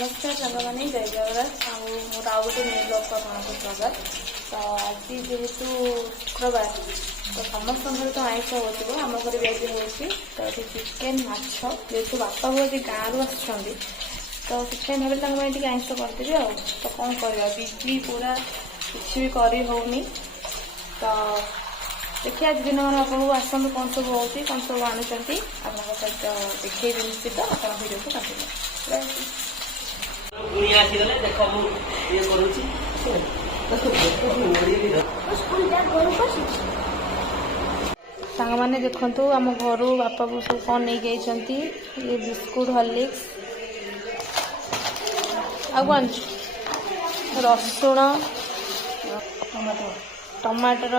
नमस्कार सामने जय जगन्नाथ मोर आउ गोटे न्यू ब्लॉग को आपको स्वागत। तो आज जेहेतु शुक्रवार तो समस्त घर तो आइस हो आम घर भी आज हो तो चिकेन माछ जेहतु बापा बोल गाँव आसुँच तो चिकेन भाई टे आइस करदेवी आ तो कौन कर बिजी पूरा किसी भी कर होनी तो देखिए आज दिन मान आपको आसतु कौन सब हो कौन सब आणुंट आप सहित देखिए निश्चित आप भिडियो को काटिए सांग मैंने देखु आम घर बापा बो सब कौन नहीं गई ये बिस्कुट हॉर्लिक्स आन रसुण टमाटर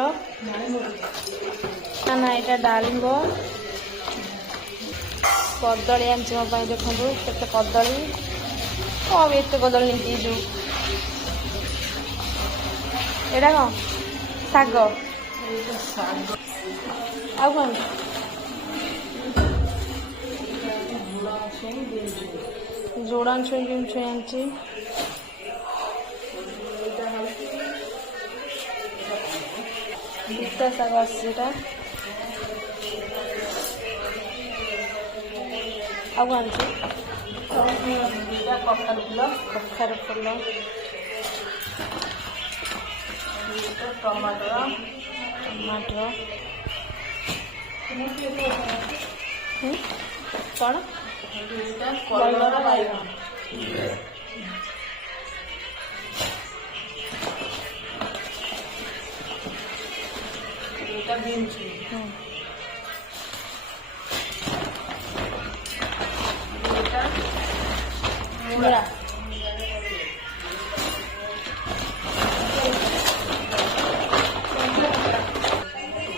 ना यहाँ डालिंब कदली आनी मोपाई देखु केते कदली कौन एत कदली नहीं जो एटा कौन शाग आन जोड़ा छुई कि छुई आनी बीता शाग आसा आनी कखार फूल टमाटर कौन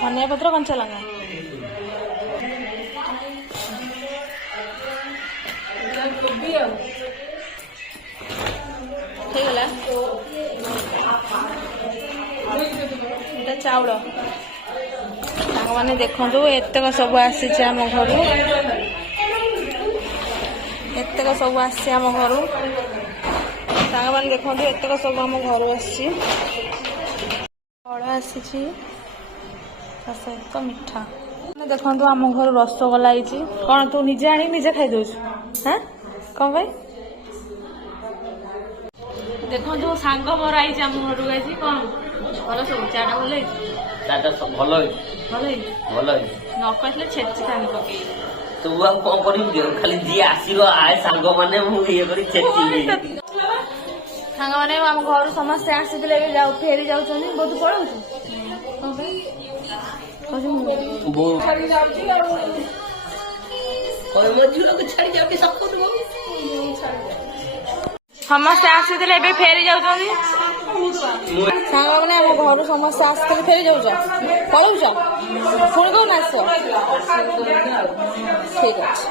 धनिया पत्र कंचा लंगा चाउल मैंने देखु एतक सब आसी आम घर एतक सब आसी आम घर मैंने देखु एतक सब आम घर आसी आसी सहित मिठा देखो आम घर रसगोला आई कौन तू निजे आनी निजे खाई दौ हाँ कौन भाई देखो सांग मोर आई आम घर आई कौन भल सब चाटा भल भल न कहले छेची था पकई तू कौन कर खाली जी आसो आए सांग मैंने ये सांग मैंने आम घर समस्ते आसीले फेरी जाऊँ बहुत पड़ाऊँ समस्ते आसीले फेरी जाऊँ सांग मैंने आम घर समस्ते आसते फेरी जाऊँ पलाऊच पुणी कौन आस ठीक अच्छे